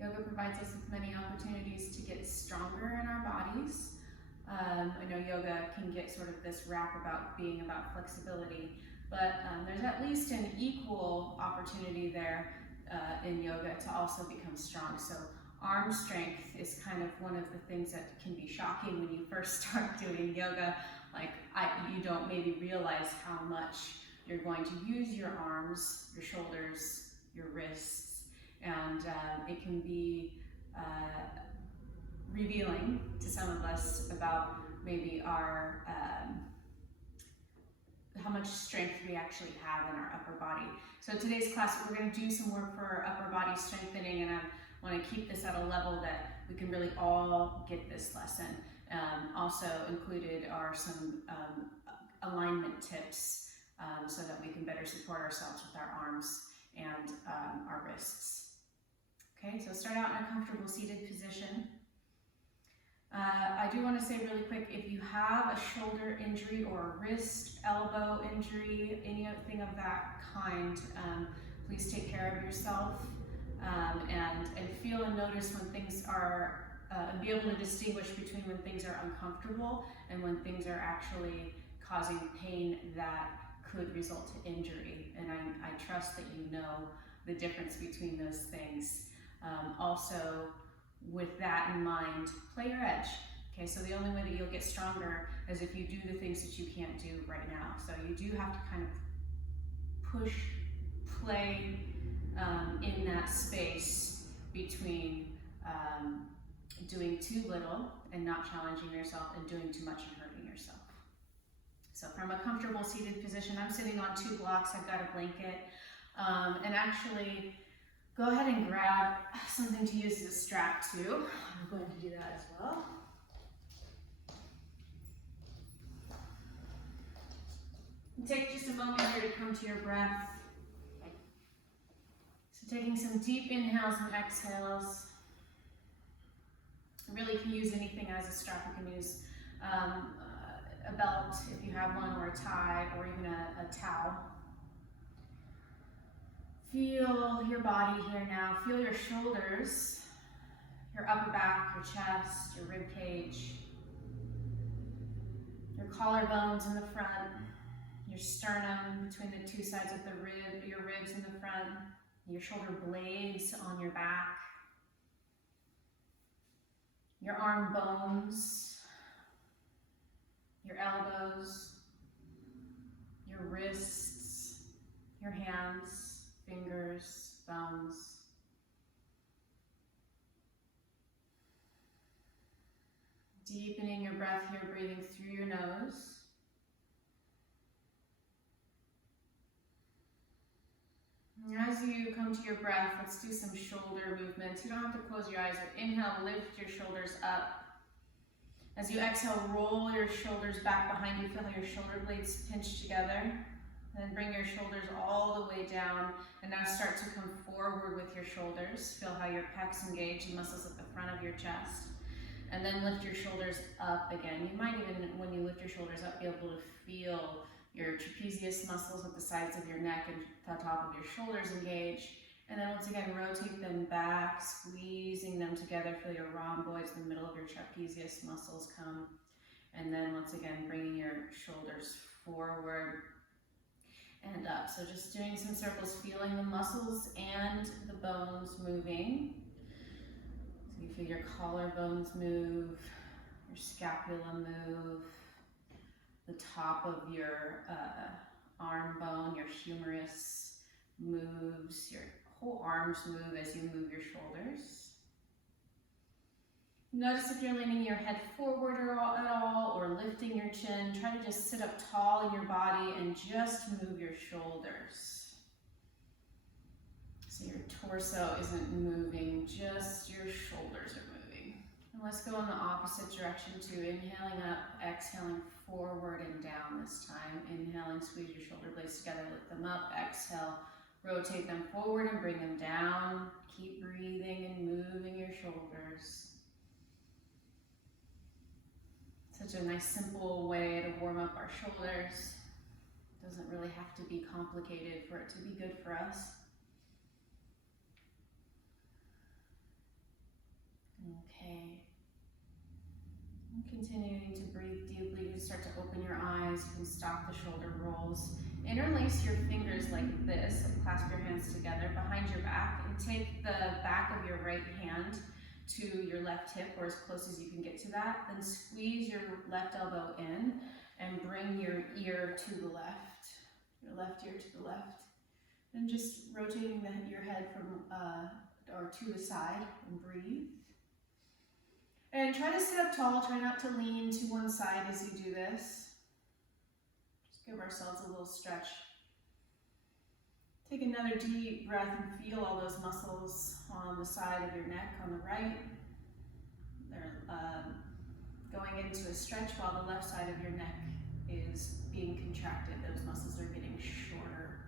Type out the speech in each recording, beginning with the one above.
Yoga provides us with many opportunities to get stronger in our bodies. I know yoga can get sort of this rap about being about flexibility, but there's at least an equal opportunity there in yoga to also become strong. So arm strength is kind of one of the things that can be shocking when you first start doing yoga. Like you don't maybe realize how much you're going to use your arms, your shoulders, your wrists, and it can be revealing to some of us about maybe our how much strength we actually have in our upper body. So today's class, we're going to do some work for our upper body strengthening, and I want to keep this at a level that we can really all get this lesson. Also included are some alignment tips so that we can better support ourselves with our arms and our wrists. Okay, so start out in a comfortable seated position. I do want to say really quick, if you have a shoulder injury or a wrist, elbow injury, anything of that kind, please take care of yourself and feel and notice when things are, and be able to distinguish between when things are uncomfortable and when things are actually causing pain that could result to injury. And I trust that you know the difference between those things. Also, with that in mind, play your edge. Okay, so the only way that you'll get stronger is if you do the things that you can't do right now. So you do have to kind of push, play in that space between doing too little and not challenging yourself and doing too much and hurting yourself. So from a comfortable seated position, I'm sitting on 2 blocks, I've got a blanket, and actually, go ahead and grab something to use as a strap too. I'm going to do that as well. And take just a moment here to come to your breath. So taking some deep inhales and exhales. You really can use anything as a strap. You can use a belt if you have one, or a tie, or even a towel. Feel your body here now. Feel your shoulders, your upper back, your chest, your rib cage, your collarbones in the front, your sternum between the 2 sides of the rib, your ribs in the front, your shoulder blades on your back, your arm bones, your elbows, your wrists, your hands, fingers, thumbs. Deepening your breath here, breathing through your nose. And as you come to your breath, let's do some shoulder movements. You don't have to close your eyes, but inhale, lift your shoulders up. As you exhale, roll your shoulders back behind you. Feel how your shoulder blades pinch together. Then bring your shoulders all the way down, and now start to come forward with your shoulders. Feel how your pecs engage, the muscles at the front of your chest. And then lift your shoulders up again. You might even, when you lift your shoulders up, be able to feel your trapezius muscles at the sides of your neck and the top of your shoulders engage. And then once again, rotate them back, squeezing them together. Feel your rhomboids in the middle of your trapezius muscles come. And then once again, bringing your shoulders forward and up. So just doing some circles, feeling the muscles and the bones moving. So you feel your collarbones move, your scapula move, the top of your arm bone, your humerus moves, your whole arms move as you move your shoulders. Notice if you're leaning your head forward at all, or lifting your chin. Try to just sit up tall in your body and just move your shoulders. So your torso isn't moving, just your shoulders are moving. And let's go in the opposite direction too. Inhaling up, exhaling forward and down this time. Inhaling, squeeze your shoulder blades together, lift them up. Exhale, rotate them forward and bring them down. Keep breathing and moving your shoulders. Such a nice, simple way to warm up our shoulders. Doesn't really have to be complicated for it to be good for us. Continuing to breathe deeply, you start to open your eyes, you can stop the shoulder rolls. Interlace your fingers like this, and clasp your hands together behind your back, and take the back of your right hand to your left hip, or as close as you can get to that. Then squeeze your left elbow in and bring your ear to the left, your left ear to the left. And just rotating your head from or to the side, and breathe. And try to sit up tall, try not to lean to one side as you do this. Just give ourselves a little stretch. Take another deep breath and feel all those muscles on the side of your neck on the right. They're going into a stretch while the left side of your neck is being contracted. Those muscles are getting shorter.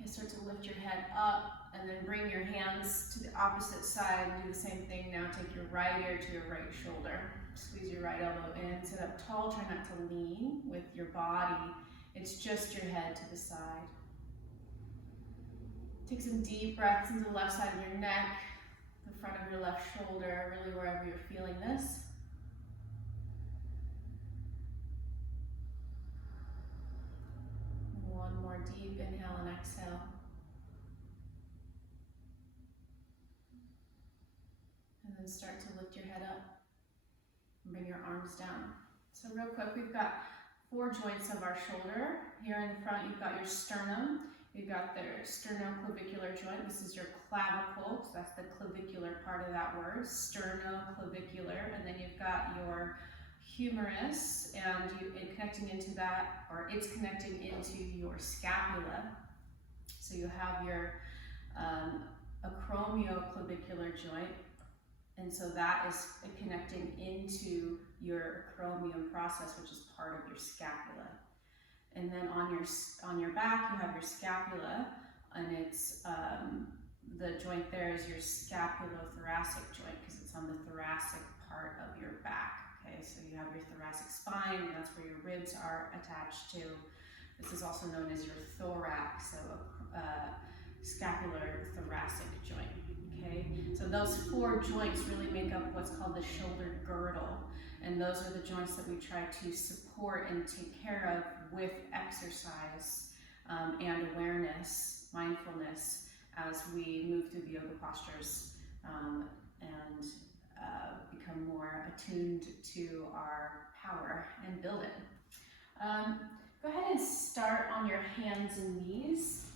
Okay, start to lift your head up and then bring your hands to the opposite side and do the same thing. Now take your right ear to your right shoulder. Squeeze your right elbow in, sit up tall, try not to lean with your body. It's just your head to the side. Take some deep breaths into the left side of your neck, the front of your left shoulder, really wherever you're feeling this. One more deep inhale and exhale. And then start to lift your head up and bring your arms down. So real quick, we've got 4 joints of our shoulder. Here in the front, you've got your sternum. You've got the sternoclavicular joint. This is your clavicle, so that's the clavicular part of that word, sternoclavicular. And then you've got your humerus, and connecting into that, or it's connecting into your scapula. So you have your acromioclavicular joint, and so that is connecting into your acromion process, which is part of your scapula. And then on your back, you have your scapula, and it's the joint there is your scapulothoracic joint because it's on the thoracic part of your back. Okay, so you have your thoracic spine, and that's where your ribs are attached to. This is also known as your thorax, so scapular thoracic joint. Okay, so those 4 joints really make up what's called the shoulder girdle, and those are the joints that we try to support and take care of with exercise and awareness, mindfulness, as we move through the yoga postures and become more attuned to our power and build it. Go ahead and start on your hands and knees.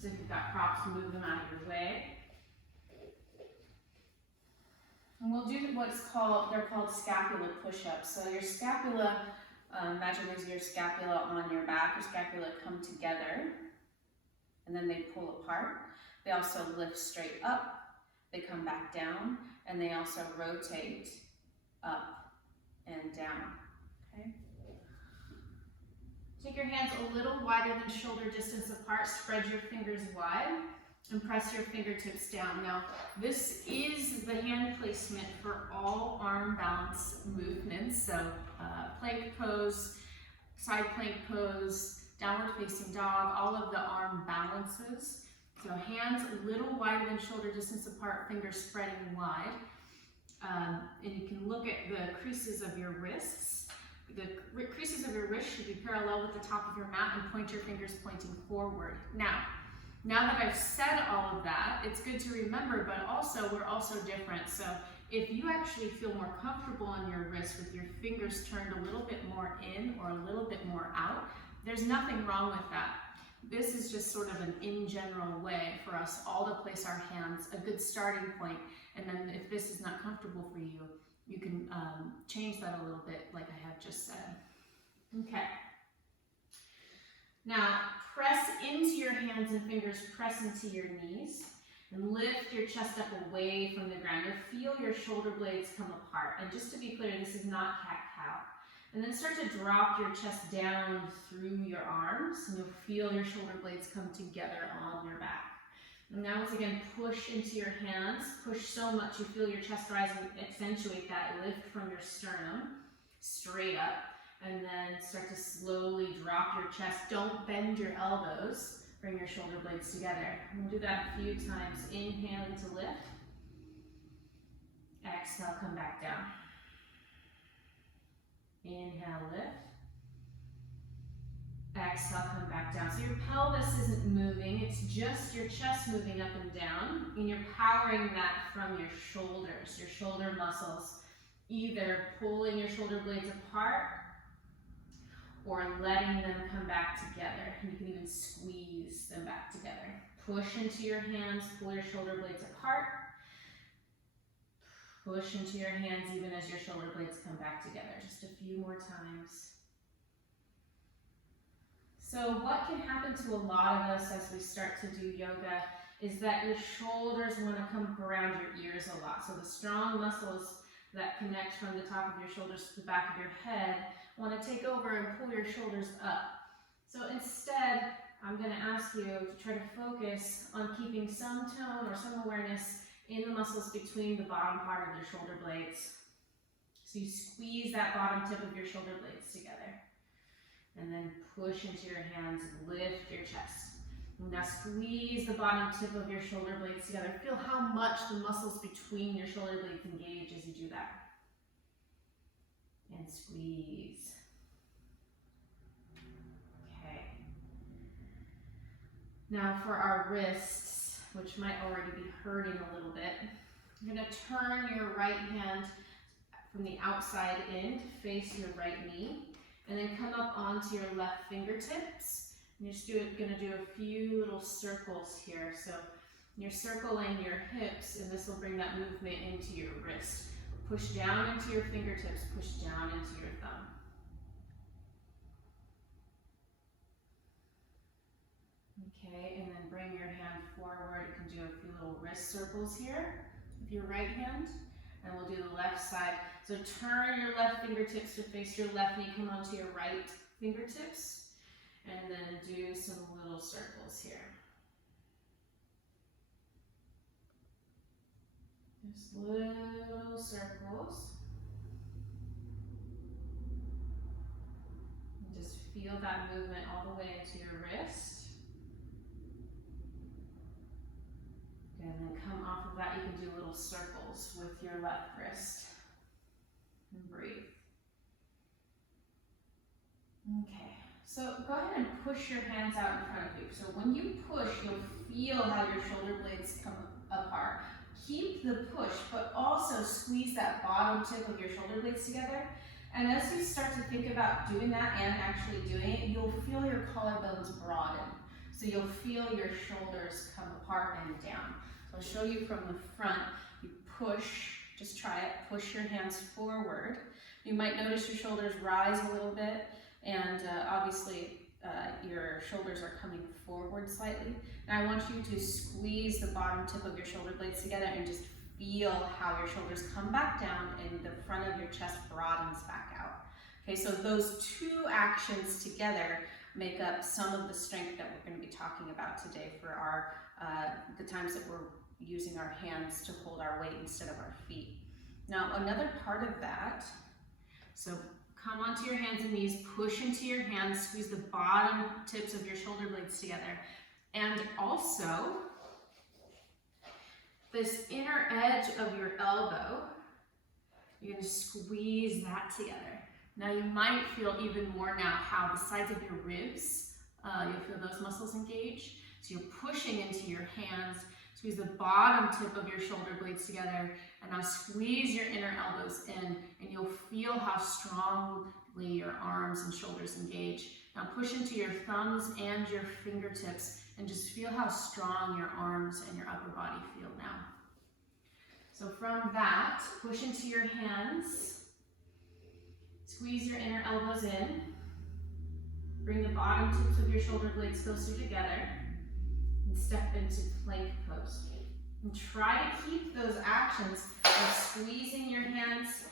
So if you've got props, move them out of your way. And we'll do they're called scapula push-ups. So your scapula, imagine there's your scapula on your back, your scapula come together, and then they pull apart. They also lift straight up, they come back down, and they also rotate up and down, okay? Take your hands a little wider than shoulder distance apart, spread your fingers wide, and press your fingertips down. Now, this is the hand placement for all arm balance movements. So plank pose, side plank pose, downward facing dog, all of the arm balances. So hands a little wider than shoulder distance apart, fingers spreading wide. And you can look at the creases of your wrists. The creases of your wrists should be parallel with the top of your mat, and point your fingers pointing forward. Now that I've said all of that, it's good to remember, but also we're also different. So if you actually feel more comfortable on your wrist with your fingers turned a little bit more in or a little bit more out, there's nothing wrong with that. This is just sort of an in general way for us all to place our hands, a good starting point. And then if this is not comfortable for you, you can change that a little bit like I have just said. Okay. Now, press into your hands and fingers, press into your knees, and lift your chest up away from the ground. You'll feel your shoulder blades come apart. And just to be clear, this is not cat-cow. And then start to drop your chest down through your arms, and you'll feel your shoulder blades come together on your back. And now once again, push into your hands, push so much you feel your chest rise and accentuate that lift from your sternum, straight up, and then start to slowly drop your chest. Don't bend your elbows, bring your shoulder blades together. And we'll do that a few times, inhaling to lift, Exhale, come back down. Inhale, lift. Exhale, come back down. So your pelvis isn't moving, it's just your chest moving up and down, and you're powering that from your shoulders, your shoulder muscles, either pulling your shoulder blades apart or letting them come back together. And you can even squeeze them back together. Push into your hands, pull your shoulder blades apart. Push into your hands even as your shoulder blades come back together. Just a few more times. So what can happen to a lot of us as we start to do yoga is that your shoulders want to come up around your ears a lot. So the strong muscles that connect from the top of your shoulders to the back of your head want to take over and pull your shoulders up. So instead, I'm going to ask you to try to focus on keeping some tone or some awareness in the muscles between the bottom part of your shoulder blades. So you squeeze that bottom tip of your shoulder blades together. And then push into your hands, lift your chest. Now squeeze the bottom tip of your shoulder blades together. Feel how much the muscles between your shoulder blades engage as you do that. And squeeze. Okay. Now for our wrists, which might already be hurting a little bit, you're going to turn your right hand from the outside in to face your right knee, and then come up onto your left fingertips. And you're just going to do a few little circles here. So you're circling your hips, and this will bring that movement into your wrist. Push down into your fingertips, push down into your thumb. Okay, and then bring your hand forward. You can do a few little wrist circles here with your right hand. And we'll do the left side. So turn your left fingertips to face your left knee, come onto your right fingertips, and then do some little circles here. Just little circles. And just feel that movement all the way into your wrist. And then come off of that, you can do little circles with your left wrist. And breathe. Okay, so go ahead and push your hands out in front of you. So when you push, you'll feel how your shoulder blades come apart. Keep the push, but also squeeze that bottom tip of your shoulder blades together. And as you start to think about doing that and actually doing it, you'll feel your collarbones broaden. So you'll feel your shoulders come apart and down. So I'll show you from the front. You push, just try it, push your hands forward. You might notice your shoulders rise a little bit, and obviously your shoulders are coming forward slightly. Now I want you to squeeze the bottom tip of your shoulder blades together and just feel how your shoulders come back down and the front of your chest broadens back out. Okay, so those two actions together make up some of the strength that we're going to be talking about today for our the times that we're using our hands to hold our weight instead of our feet. Now another part of that, so come onto your hands and knees, push into your hands, squeeze the bottom tips of your shoulder blades together, and also this inner edge of your elbow, you're going to squeeze that together. Now you might feel even more now how the sides of your ribs, you'll feel those muscles engage. So you're pushing into your hands, squeeze the bottom tip of your shoulder blades together, and now squeeze your inner elbows in, and you'll feel how strongly your arms and shoulders engage. Now push into your thumbs and your fingertips, and just feel how strong your arms and your upper body feel now. So from that, push into your hands, squeeze your inner elbows in, bring the bottom tips of your shoulder blades closer together, and step into plank pose. And try to keep those actions of squeezing your hands,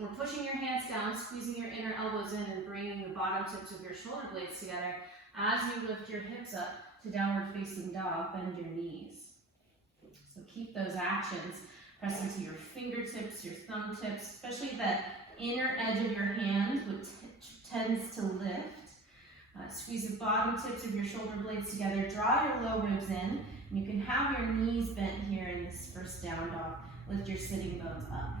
or pushing your hands down, squeezing your inner elbows in, and bringing the bottom tips of your shoulder blades together as you lift your hips up to downward facing dog, bend your knees. So keep those actions. Press into your fingertips, your thumb tips, especially that inner edge of your hand, which tends to lift. Squeeze the bottom tips of your shoulder blades together. Draw your low ribs in. And you can have your knees bent here in this first down dog. lift your sitting bones up.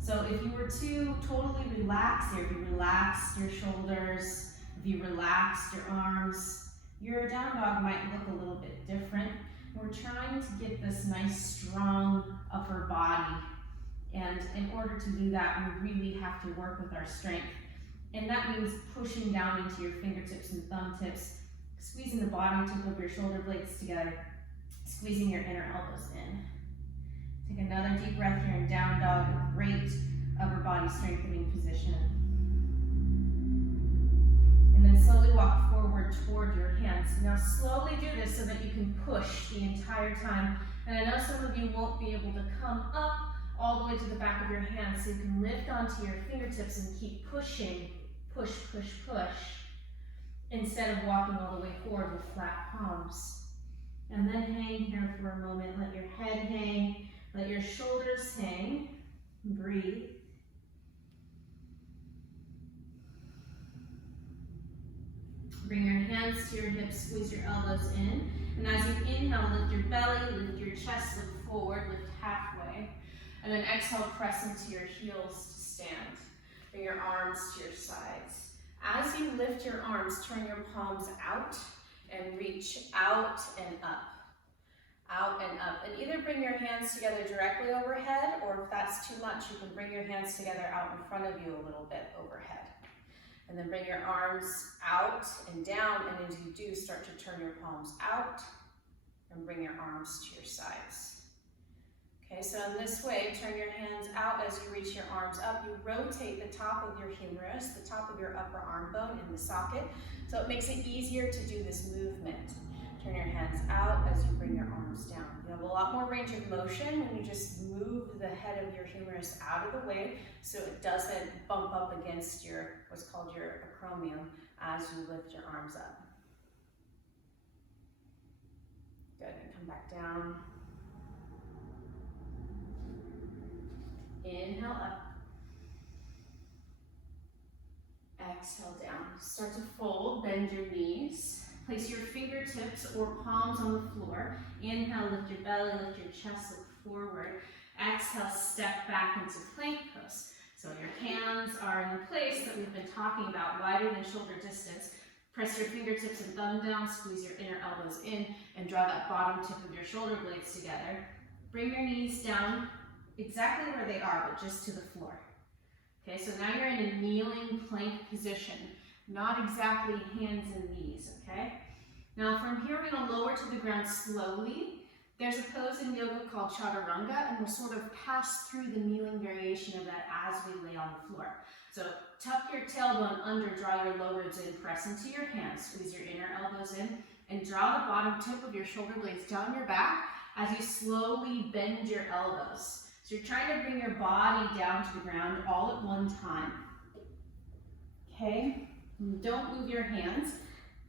So if you were to totally relax here, if you relaxed your shoulders, if you relaxed your arms, your down dog might look a little bit different. We're trying to get this nice, strong upper body. And in order to do that, we really have to work with our strength. And that means pushing down into your fingertips and thumb tips, squeezing the bottom tip of your shoulder blades together, squeezing your inner elbows in. Take another deep breath here in down dog, a great upper body strengthening position. And then slowly walk forward toward your hands. Now slowly do this so that you can push the entire time. And I know some of you won't be able to come up all the way to the back of your hands, so you can lift onto your fingertips and keep pushing, push, push, push, instead of walking all the way forward with flat palms. And then hang here for a moment. Let your head hang, let your shoulders hang. Breathe. Bring your hands to your hips, squeeze your elbows in. And as you inhale, lift your belly, lift your chest, look forward, lift halfway. And then exhale, press into your heels to stand. Bring your arms to your sides. As you lift your arms, turn your palms out and reach out and up. Out and up. And either bring your hands together directly overhead, or if that's too much, you can bring your hands together out in front of you a little bit overhead. And then bring your arms out and down, and as you do, start to turn your palms out and bring your arms to your sides. Okay, so in this way, turn your hands out as you reach your arms up. You rotate the top of your humerus, the top of your upper arm bone in the socket, so it makes it easier to do this movement. Turn your hands out as you bring your arms down. You have a lot more range of motion when you just move the head of your humerus out of the way so it doesn't bump up against your, what's called your acromion, as you lift your arms up. Good, and come back down. Inhale up. Exhale down. Start to fold, bend your knees. Place your fingertips or palms on the floor. Inhale, lift your belly, lift your chest, look forward. Exhale, step back into plank pose. So your hands are in the place that we've been talking about, wider than shoulder distance. Press your fingertips and thumb down, squeeze your inner elbows in, and draw that bottom tip of your shoulder blades together. Bring your knees down exactly where they are, but just to the floor. Okay, so now you're in a kneeling plank position, not exactly hands and knees, okay? Now from here, we're gonna lower to the ground slowly. There's a pose in yoga called chaturanga, and we'll sort of pass through the kneeling variation of that as we lay on the floor. So tuck your tailbone under, draw your low ribs in, press into your hands, squeeze your inner elbows in, and draw the bottom tip of your shoulder blades down your back as you slowly bend your elbows. So you're trying to bring your body down to the ground all at one time. Okay? Don't move your hands.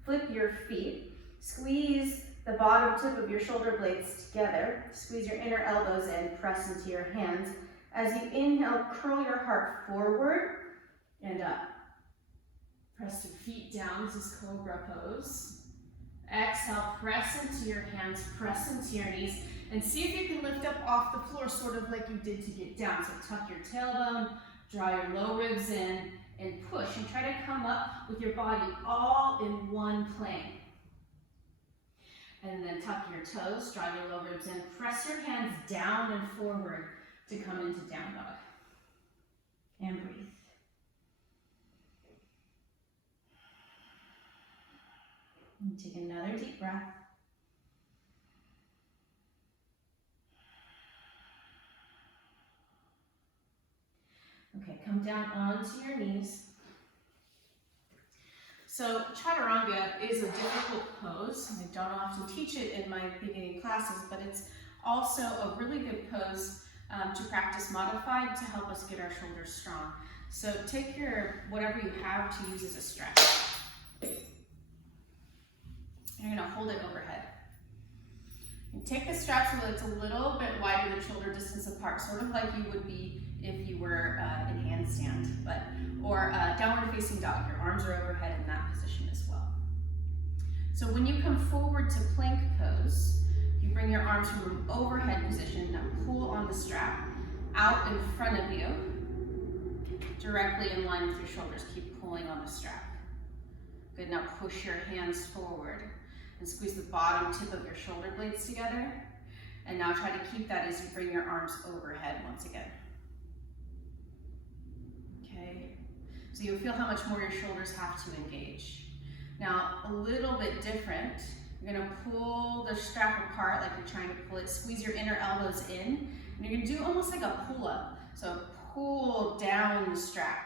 Flip your feet. Squeeze the bottom tip of your shoulder blades together. Squeeze your inner elbows in, press into your hands. As you inhale, curl your heart forward and up. Press your feet down. This is cobra pose. Exhale, press into your hands, press into your knees, and see if you can lift up off the floor, sort of like you did to get down. So tuck your tailbone, draw your low ribs in, and push, and try to come up with your body all in one plane. And then tuck your toes, draw your low ribs in, press your hands down and forward to come into down dog. And breathe. And take another deep breath. Okay, come down onto your knees. So chaturanga is a difficult pose. I don't often teach it in my beginning classes, but it's also a really good pose to practice modified to help us get our shoulders strong. So take your, whatever you have to use as a stretch. You're gonna hold it overhead. And take the strap so that it's a little bit wider than shoulder distance apart, sort of like you would be if you were in handstand, or downward facing dog. Your arms are overhead in that position as well. So when you come forward to plank pose, you You bring your arms from an overhead position. Now pull on the strap out in front of you, directly in line with your shoulders. Keep pulling on the strap. Good, now push your hands forward and squeeze the bottom tip of your shoulder blades together. And now try to keep that as you bring your arms overhead once again. Okay, so you'll feel how much more your shoulders have to engage. Now, a little bit different. You're gonna pull the strap apart like you're trying to pull it. Squeeze your inner elbows in. And you're gonna do almost like a pull-up. So pull down the strap.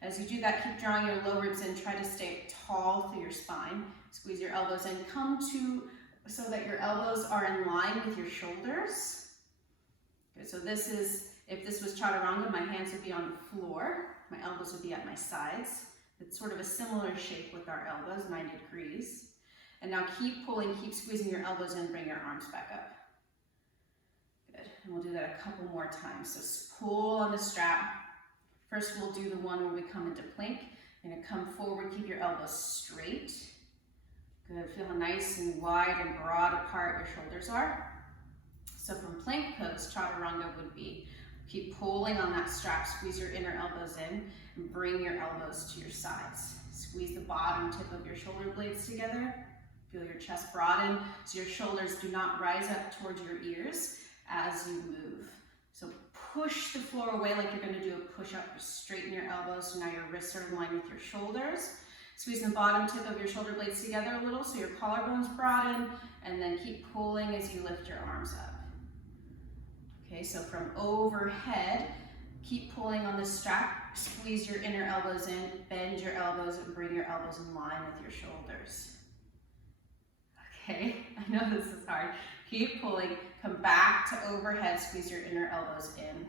As you do that, keep drawing your low ribs in. Try to stay tall through your spine. Squeeze your elbows in. Come to so that your elbows are in line with your shoulders. Good, so this is, if this was chaturanga, my hands would be on the floor. My elbows would be at my sides. It's sort of a similar shape with our elbows, 90 degrees. And now keep pulling, keep squeezing your elbows in, bring your arms back up. Good, and we'll do that a couple more times. So pull on the strap. First we'll do the one where we come into plank. You're gonna come forward, keep your elbows straight. Good, feel how nice and wide and broad apart your shoulders are. So from plank pose, chaturanga would be, keep pulling on that strap, squeeze your inner elbows in, and bring your elbows to your sides. Squeeze the bottom tip of your shoulder blades together. Feel your chest broaden so your shoulders do not rise up towards your ears as you move. So push the floor away like you're going to do a push-up. Straighten your elbows so now your wrists are in line with your shoulders. Squeeze the bottom tip of your shoulder blades together a little so your collarbones broaden, and then keep pulling as you lift your arms up. Okay, so from overhead, keep pulling on the strap, squeeze your inner elbows in, bend your elbows, and bring your elbows in line with your shoulders. Okay, I know this is hard. Keep pulling, come back to overhead, squeeze your inner elbows in.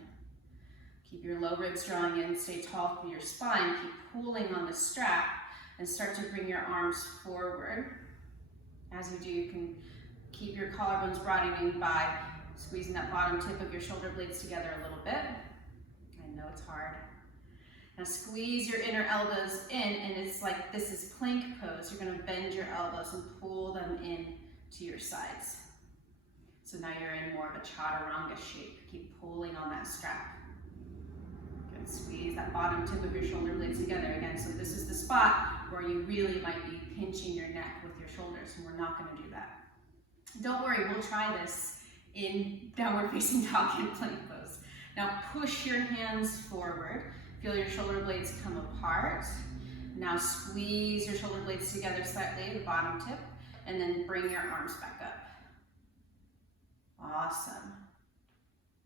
Keep your low ribs drawing in, stay tall through your spine, keep pulling on the strap, and start to bring your arms forward. As you do, you can keep your collarbones broadening by squeezing that bottom tip of your shoulder blades together a little bit. I know it's hard. Now squeeze your inner elbows in, and it's like this is plank pose. You're gonna bend your elbows and pull them in to your sides. So now you're in more of a chaturanga shape. Keep pulling on that strap. Good, squeeze that bottom tip of your shoulder blades together again. So this is the spot where you really might be pinching your neck with your shoulders, and we're not gonna do that. Don't worry, we'll try this in downward facing dog and plank pose. Now push your hands forward. Feel your shoulder blades come apart. Now squeeze your shoulder blades together slightly, the bottom tip, and then bring your arms back up. Awesome.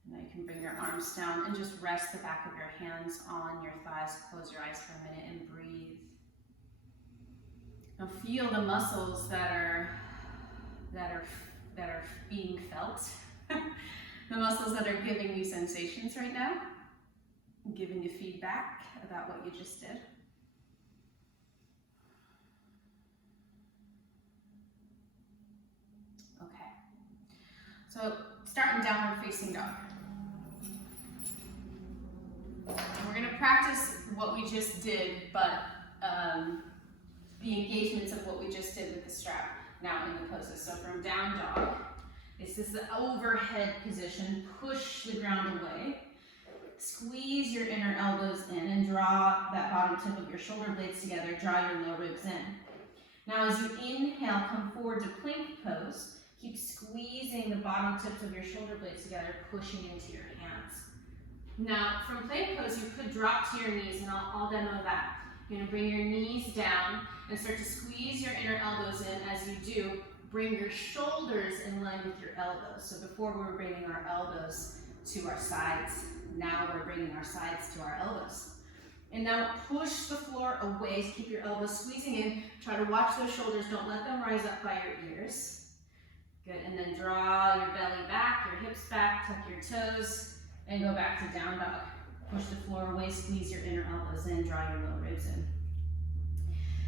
Now you can bring your arms down and just rest the back of your hands on your thighs. Close your eyes for a minute and breathe. Now feel the muscles that are being felt. The muscles that are giving you sensations right now, giving you feedback about what you just did. Okay, so start in downward facing dog. We're going to practice what we just did, but the engagements of what we just did with the strap now in the poses. So from down dog, this is the overhead position. Push the ground away. Squeeze your inner elbows in and draw that bottom tip of your shoulder blades together. Draw your low ribs in. Now as you inhale, come forward to plank pose. Keep squeezing the bottom tips of your shoulder blades together, pushing into your hands. Now from plank pose, you could drop to your knees, and I'll demo that. You're gonna bring your knees down and start to squeeze your inner elbows in. As you do, bring your shoulders in line with your elbows. So before we were bringing our elbows to our sides, now we're bringing our sides to our elbows. And now push the floor away, keep your elbows squeezing in. Try to watch those shoulders, don't let them rise up by your ears. Good, and then draw your belly back, your hips back, tuck your toes, and go back to down dog. Push the floor away, squeeze your inner elbows in, draw your low ribs in.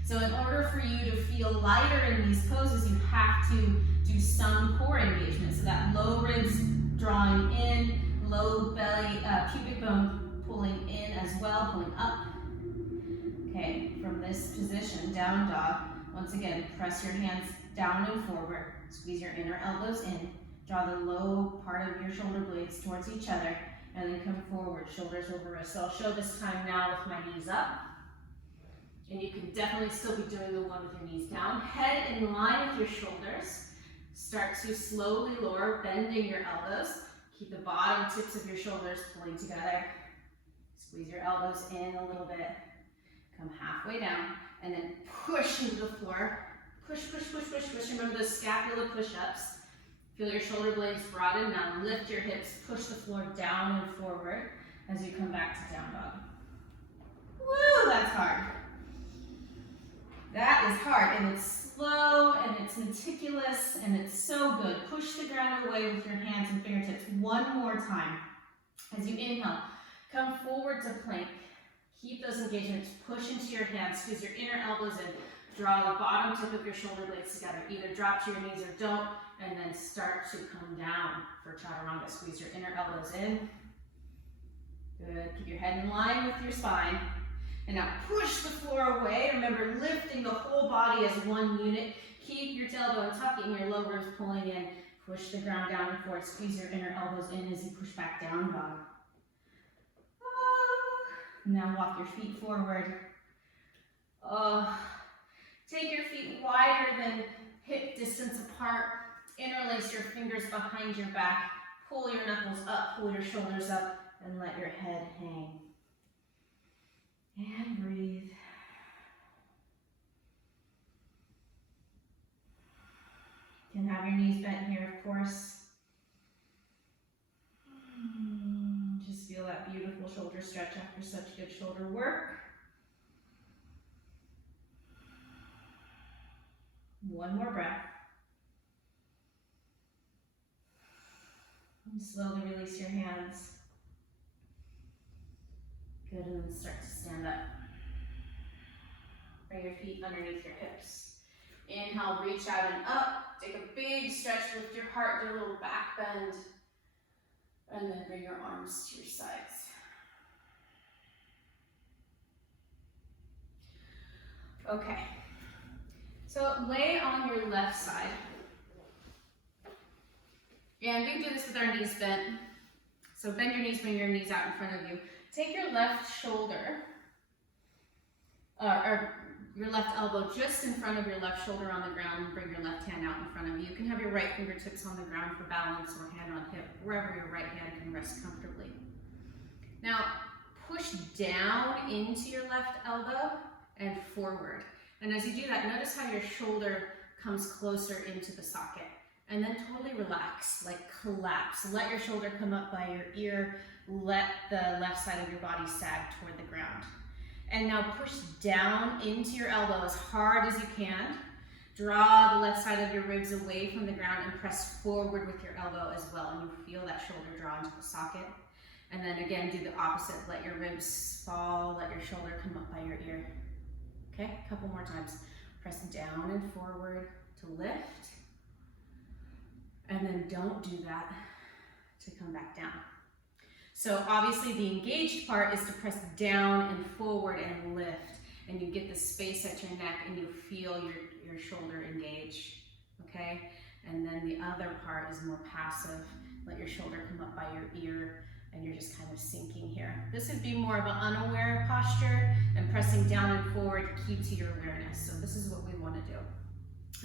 So in order for you to feel lighter in these poses, you have to do some core engagement. So that low ribs drawing in, low belly, pubic bone pulling in as well, pulling up. Okay, from this position, down dog, once again, press your hands down and forward, Squeeze your inner elbows in. Draw the low part of your shoulder blades towards each other, and then come forward, shoulders over wrists. So I'll show this time now with my knees up. And you can definitely still be doing the one with your knees down. Head in line with your shoulders. Start to slowly lower, bending your elbows. Keep the bottom tips of your shoulders pulling together. Squeeze your elbows in a little bit. Come halfway down, and then push into the floor. Push, push, push, push, push. Remember those scapular push-ups. Feel your shoulder blades broaden. Now lift your hips, push the floor down and forward as you come back to down dog. Woo, that's hard. That is hard, and it's slow, and it's meticulous, and it's so good. Push the ground away with your hands and fingertips one more time. As you inhale, come forward to plank. Keep those engagements. Push into your hands. Squeeze your inner elbows in. Draw the bottom tip of your shoulder blades together. Either drop to your knees or don't, and then start to come down for chaturanga. Squeeze your inner elbows in. Good. Keep your head in line with your spine. And now push the floor away. Remember, lifting the whole body as one unit. Keep your tailbone tucking, your low ribs pulling in. Push the ground down and forward. Squeeze your inner elbows in as you push back down dog. Now walk your feet forward. Take your feet wider than hip distance apart. Interlace your fingers behind your back. Pull your knuckles up, pull your shoulders up, and let your head hang. And breathe. You can have your knees bent here, of course. Just feel that beautiful shoulder stretch after such good shoulder work. One more breath. And slowly release your hands. Good, and then start to stand up. Bring your feet underneath your hips. Inhale, reach out and up. Take a big stretch, lift your heart, do a little back bend. And then bring your arms to your sides. Okay. So lay on your left side. And we can do this with our knees bent. So bend your knees, bring your knees out in front of you. Take your left shoulder, or your left elbow just in front of your left shoulder on the ground, and bring your left hand out in front of you. You can have your right fingertips on the ground for balance, or hand on hip, wherever your right hand can rest comfortably. Now, push down into your left elbow and forward. And as you do that, notice how your shoulder comes closer into the socket. And then totally relax, like collapse. Let your shoulder come up by your ear. Let the left side of your body sag toward the ground. And now push down into your elbow as hard as you can. Draw the left side of your ribs away from the ground and press forward with your elbow as well. And you feel that shoulder draw into the socket. And then again, do the opposite. Let your ribs fall, let your shoulder come up by your ear. Okay, a couple more times. Press down and forward to lift. And then don't do that to come back down. So obviously the engaged part is to press down and forward and lift. And you get the space at your neck and you feel your shoulder engage, okay? And then the other part is more passive. Let your shoulder come up by your ear and you're just kind of sinking here. This would be more of an unaware posture, and pressing down and forward keeps your awareness. So this is what we want to do.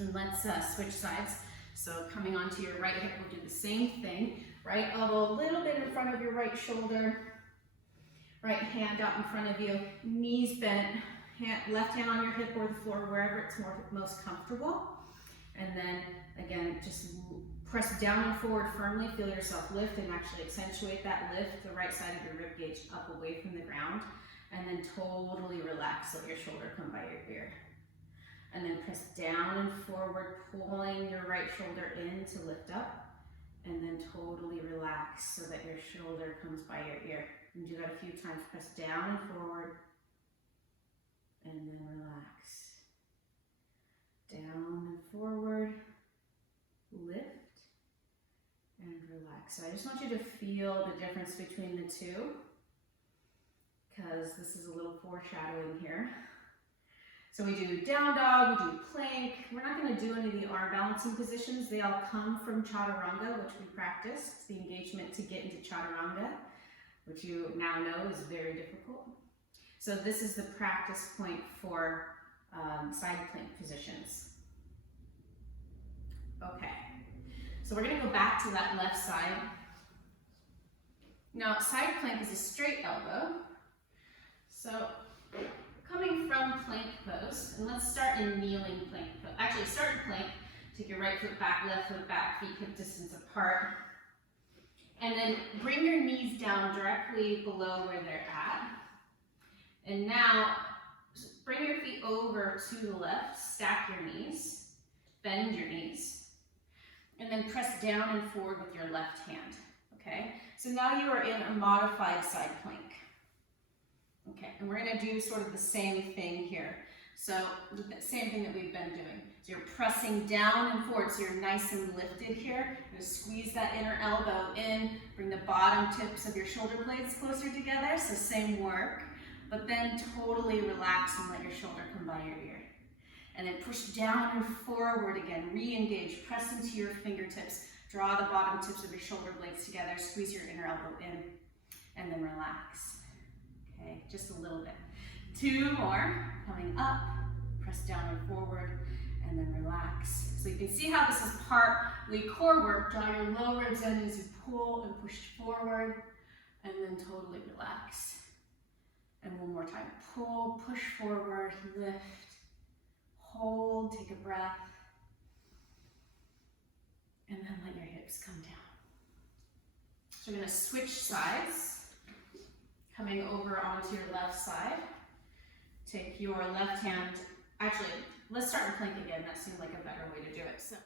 And let's switch sides. So coming onto your right hip, we'll do the same thing. Right elbow a little bit in front of your right shoulder. Right hand out in front of you. Knees bent. Left hand on your hip or the floor, wherever it's most comfortable. And then again, just press down and forward firmly. Feel yourself lift and actually accentuate that lift. The right side of your rib cage up away from the ground. And then totally relax. Let your shoulder come by your ear. And then press down and forward, pulling your right shoulder in to lift up. And then totally relax so that your shoulder comes by your ear. And do that a few times. Press down and forward. And then relax. Down and forward. Lift. And relax. So I just want you to feel the difference between the two, because this is a little foreshadowing here. So we do down dog, we do plank. We're not going to do any of the arm balancing positions. They all come from chaturanga, which we practiced, the engagement to get into chaturanga, which you now know is very difficult. So this is the practice point for side plank positions. Okay, so we're going to go back to that left side. Now, side plank is a straight elbow. So coming from plank pose, and let's start in kneeling plank pose. Actually, start in plank. Take your right foot back, left foot back, feet hip distance apart. And then bring your knees down directly below where they're at. And now, bring your feet over to the left, stack your knees, bend your knees, and then press down and forward with your left hand, okay? So now you are in a modified side plank. Okay, and we're gonna do sort of the same thing here. So, the same thing that we've been doing. So you're pressing down and forward, so you're nice and lifted here. You're gonna squeeze that inner elbow in, bring the bottom tips of your shoulder blades closer together, so same work. But then totally relax and let your shoulder come by your ear. And then push down and forward again, re-engage, press into your fingertips, draw the bottom tips of your shoulder blades together, squeeze your inner elbow in, and then relax. Okay, just a little bit. 2 more, coming up, press down and forward, and then relax. So you can see how this is partly core work. Draw your low ribs in as you pull and push forward, and then totally relax. And one more time, pull, push forward, lift, hold, take a breath, and then let your hips come down. So we're gonna switch sides, coming over onto your left side. Take your left hand, actually, let's start with plank again, that seemed like a better way to do it. So.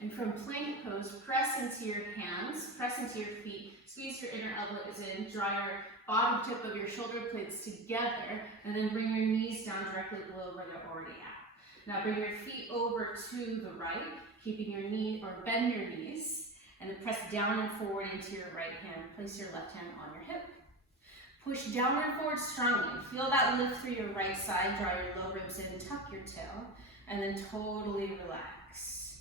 And from plank pose, press into your hands, press into your feet, squeeze your inner elbows in, draw your bottom tip of your shoulder blades together, and then bring your knees down directly below where they're already at. Now bring your feet over to the right, keeping your knee, or bend your knees, and then press down and forward into your right hand. Place your left hand on your hip. Push down and forward strongly. Feel that lift through your right side, draw your low ribs in, tuck your tail, and then totally relax.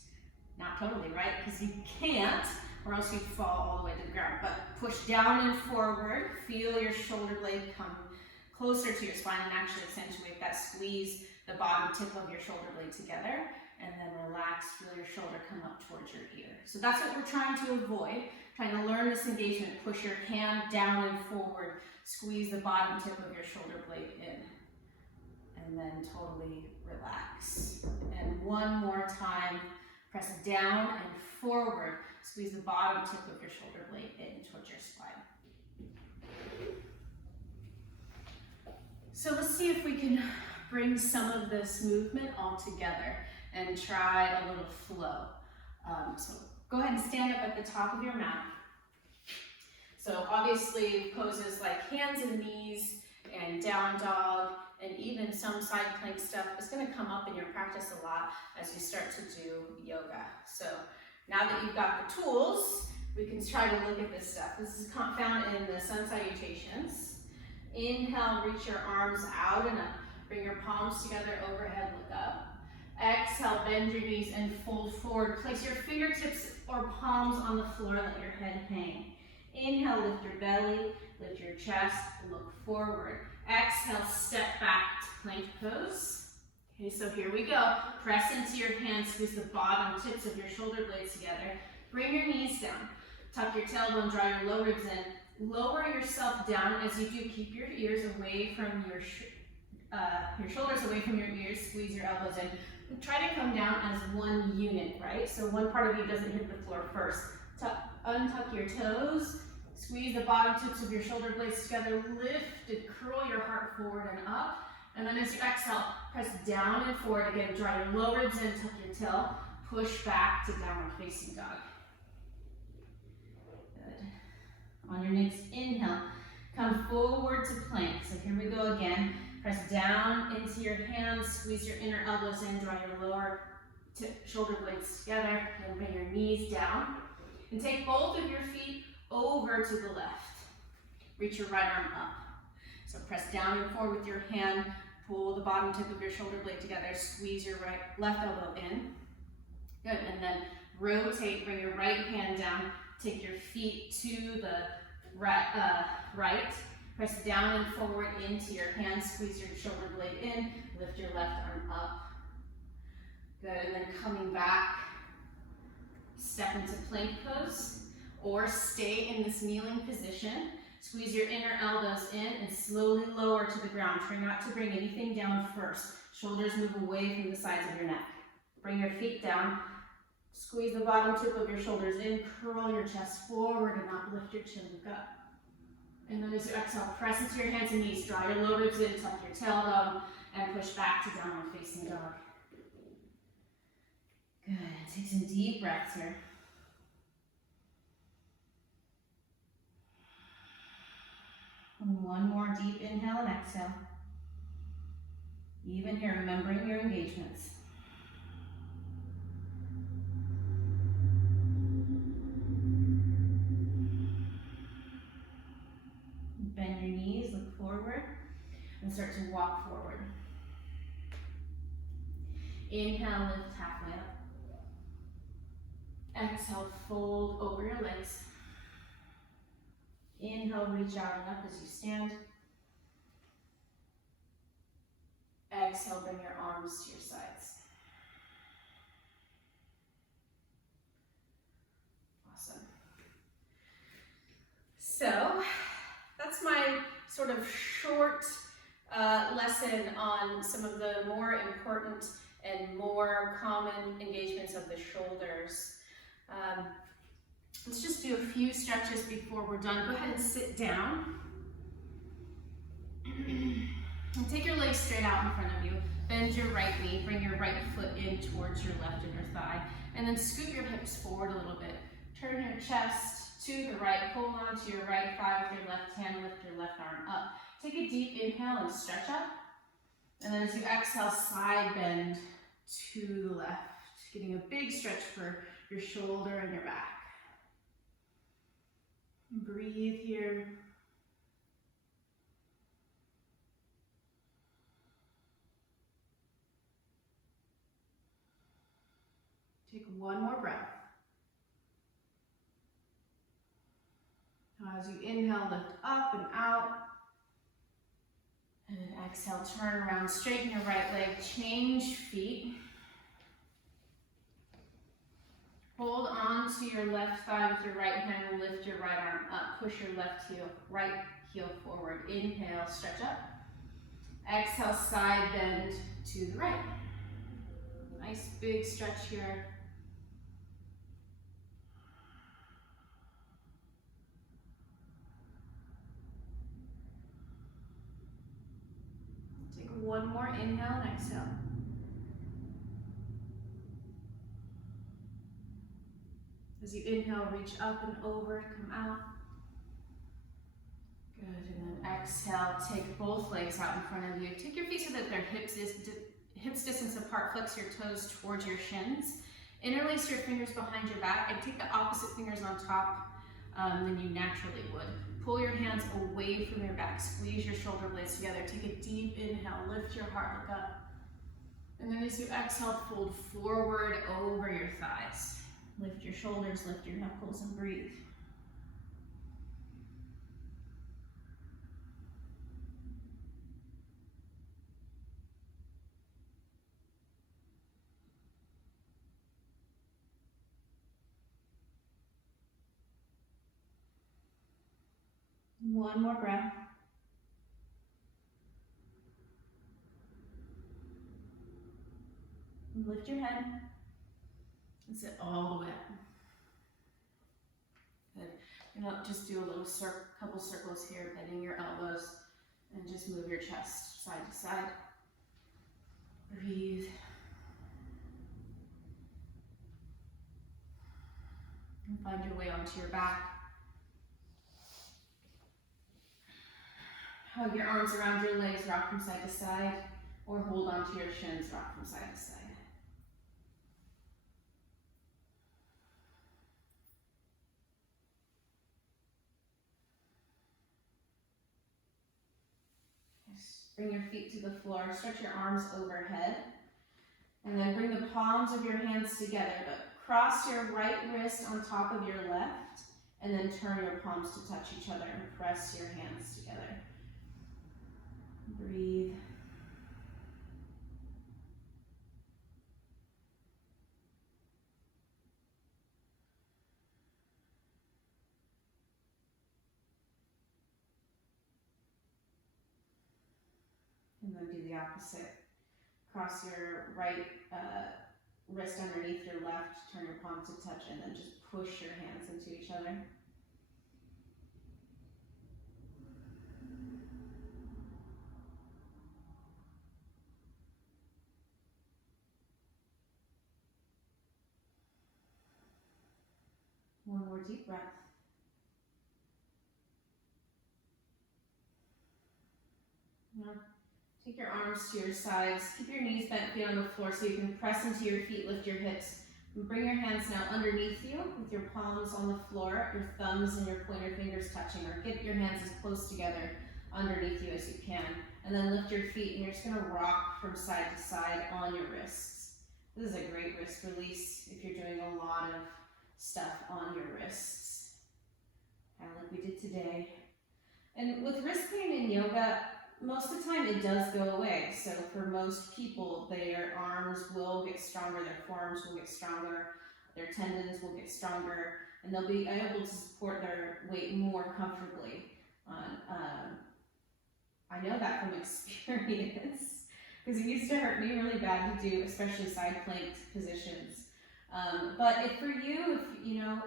Not totally, right? Because you can't, or else you'd fall all the way to the ground. But push down and forward. Feel your shoulder blade come closer to your spine and actually accentuate that. Squeeze the bottom tip of your shoulder blade together, and then relax. Feel your shoulder come up towards your ear. So that's what we're trying to avoid. Trying to learn this engagement. Push your hand down and forward. Squeeze the bottom tip of your shoulder blade in. And then totally relax. And one more time. Press down and forward. Squeeze the bottom tip of your shoulder blade in towards your spine. So let's see if we can bring some of this movement all together and try a little flow. So go ahead and stand up at the top of your mat. So obviously poses like hands and knees and down dog, and even some side plank stuff is going to come up in your practice a lot as you start to do yoga. So now that you've got the tools, we can try to look at this stuff. This is found in the sun salutations. Inhale, reach your arms out and up. Bring your palms together overhead, look up. Exhale, bend your knees and fold forward. Place your fingertips or palms on the floor, let your head hang. Inhale, lift your belly, lift your chest, look forward. Exhale, step back to plank pose. Okay, so here we go. Press into your hands, squeeze the bottom tips of your shoulder blades together. Bring your knees down. Tuck your tailbone, draw your low ribs in. Lower yourself down as you do. Keep your ears away from your shoulders away from your ears. Squeeze your elbows in. And try to come down as one unit, right? So one part of you doesn't hit the floor first. Untuck your toes. Squeeze the bottom tips of your shoulder blades together, lift and curl your heart forward and up. And then as you exhale, press down and forward again. Draw your low ribs in, tuck your tail, push back to downward facing dog. Good. On your next inhale, come forward to plank. So here we go again. Press down into your hands, squeeze your inner elbows in, draw your lower shoulder blades together, and bring your knees down. And take both of your feet over to the left. Reach your right arm up. So press down and forward with your hand, pull the bottom tip of your shoulder blade together, squeeze your left elbow in. Good, and then rotate, bring your right hand down, take your feet to the right, press down and forward into your hand, squeeze your shoulder blade in, lift your left arm up. Good, and then coming back, step into plank pose, or stay in this kneeling position. Squeeze your inner elbows in and slowly lower to the ground. Try not to bring anything down first. Shoulders move away from the sides of your neck. Bring your feet down. Squeeze the bottom tip of your shoulders in. Curl your chest forward and uplift your chin, look up. And then as you exhale, press into your hands and knees. Draw your low ribs in, tuck your tailbone, and push back to downward facing dog. Good. Take some deep breaths here. And one more deep inhale and exhale. Even here, remembering your engagements. Bend your knees, look forward, and start to walk forward. Inhale, lift halfway up. Exhale, fold over your legs. Inhale, reach out and up as you stand. Exhale, bring your arms to your sides. Awesome. So, that's my sort of short lesson on some of the more important and more common engagements of the shoulders. Let's just do a few stretches before we're done. Go ahead and sit down. And take your legs straight out in front of you. Bend your right knee, bring your right foot in towards your left inner thigh, and then scoot your hips forward a little bit. Turn your chest to the right, hold on to your right thigh with your left hand, lift your left arm up. Take a deep inhale and stretch up. And then as you exhale, side bend to the left, getting a big stretch for your shoulder and your back. Breathe here. Take one more breath. Now as you inhale, lift up and out. And then exhale, turn around, straighten your right leg, change feet. Hold on to your left thigh with your right hand and lift your right arm up. Push your right heel forward. Inhale, stretch up. Exhale, side bend to the right. Nice big stretch here. Take one more inhale and exhale. As you inhale, reach up and over, come out. Good, and then exhale, take both legs out in front of you. Take your feet so that they're hips distance apart, flex your toes towards your shins. Interlace your fingers behind your back and take the opposite fingers on top than you naturally would. Pull your hands away from your back, squeeze your shoulder blades together. Take a deep inhale, lift your heart, look up. And then as you exhale, fold forward over your thighs. Lift your shoulders, lift your knuckles, and breathe. One more breath. And lift your head. And sit all the way up. Good. And I'll just do a little couple circles here, bending your elbows, and just move your chest side to side. Breathe. And find your way onto your back. Hug your arms around your legs, rock from side to side, or hold onto your shins, rock from side to side. Bring your feet to the floor, stretch your arms overhead, and then bring the palms of your hands together, but cross your right wrist on top of your left, and then turn your palms to touch each other and press your hands together. Breathe. And then do the opposite. Cross your right wrist underneath your left, turn your palms to touch, and then just push your hands into each other. One more deep breath. Now, take your arms to your sides. Keep your knees bent, feet on the floor so you can press into your feet, lift your hips. And bring your hands now underneath you with your palms on the floor, your thumbs and your pointer fingers touching, or get your hands as close together underneath you as you can. And then lift your feet, and you're just gonna rock from side to side on your wrists. This is a great wrist release if you're doing a lot of stuff on your wrists, kind of like we did today. And with wrist pain in yoga, most of the time it does go away. So for most people, their arms will get stronger, their forearms will get stronger, their tendons will get stronger, and they'll be able to support their weight more comfortably. I know that from experience, because it used to hurt me really bad to do, especially side plank positions. But if for you,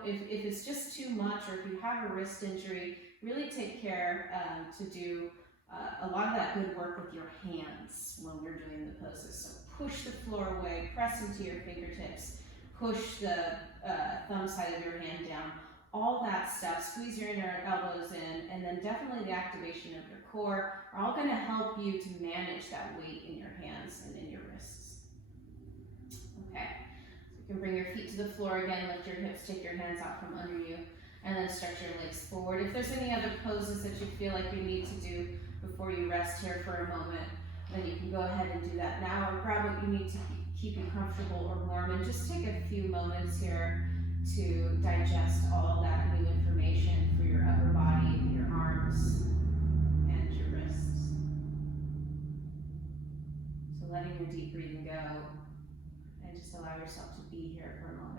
if it's just too much, or if you have a wrist injury, really take care to do a lot of that good work with your hands when we're doing the poses. So push the floor away, press into your fingertips, push the thumb side of your hand down, all that stuff. Squeeze your inner elbows in, and then definitely the activation of your core are all going to help you to manage that weight in your hands and in your wrists. Okay, so you can bring your feet to the floor again, lift your hips, take your hands out from under you, and then stretch your legs forward. If there's any other poses that you feel like you need to do before you rest here for a moment, then you can go ahead and do that now, or grab what you need to keep you comfortable or warm, and just take a few moments here to digest all that new information for your upper body, your arms, and your wrists. So letting your deep breathing go, and just allow yourself to be here for a moment.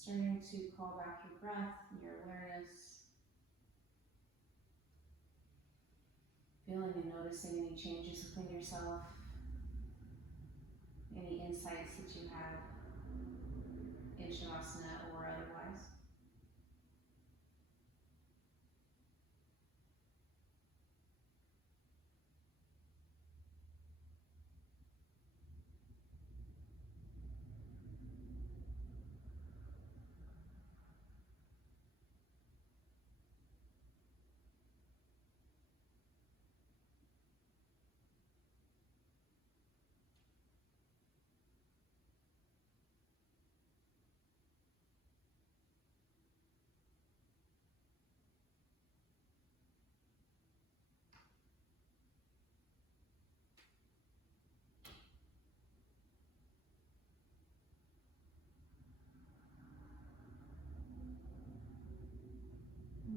Starting to call back your breath and your awareness. Feeling and noticing any changes within yourself, any insights that you have in Shavasana or otherwise.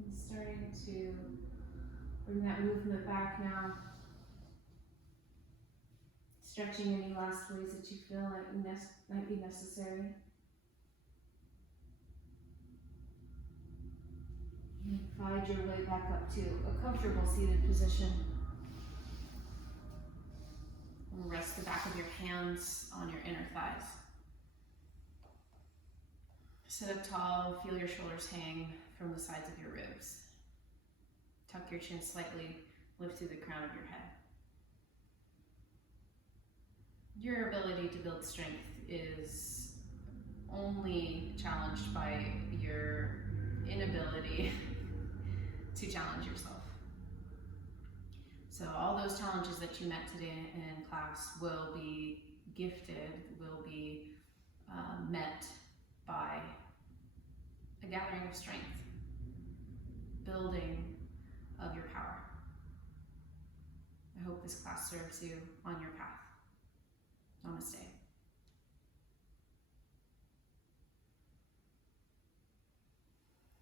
And starting to bring that movement back now. Stretching any last ways that you feel like might be necessary. And find your way back up to a comfortable seated position. And rest the back of your hands on your inner thighs. Sit up tall, feel your shoulders hang from the sides of your ribs. Tuck your chin slightly, lift through the crown of your head. Your ability to build strength is only challenged by your inability to challenge yourself. So all those challenges that you met today in class will be gifted, will be met by a gathering of strength, building of your power. I hope this class serves you on your path. Namaste.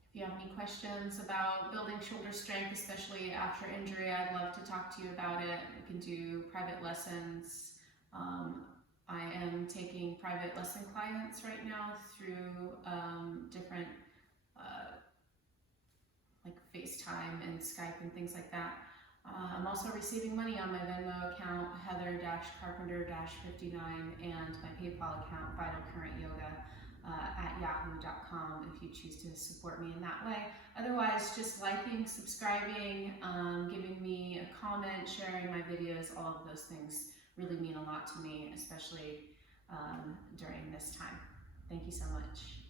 If you have any questions about building shoulder strength, especially after injury, I'd love to talk to you about it. We can do private lessons. I am taking private lesson clients right now through different like FaceTime and Skype and things like that. I'm also receiving money on my Venmo account, Heather-Carpenter-59, and my PayPal account, Vital Current Yoga, at yahoo.com if you choose to support me in that way. Otherwise, just liking, subscribing, giving me a comment, sharing my videos, all of those things really mean a lot to me, especially during this time. Thank you so much.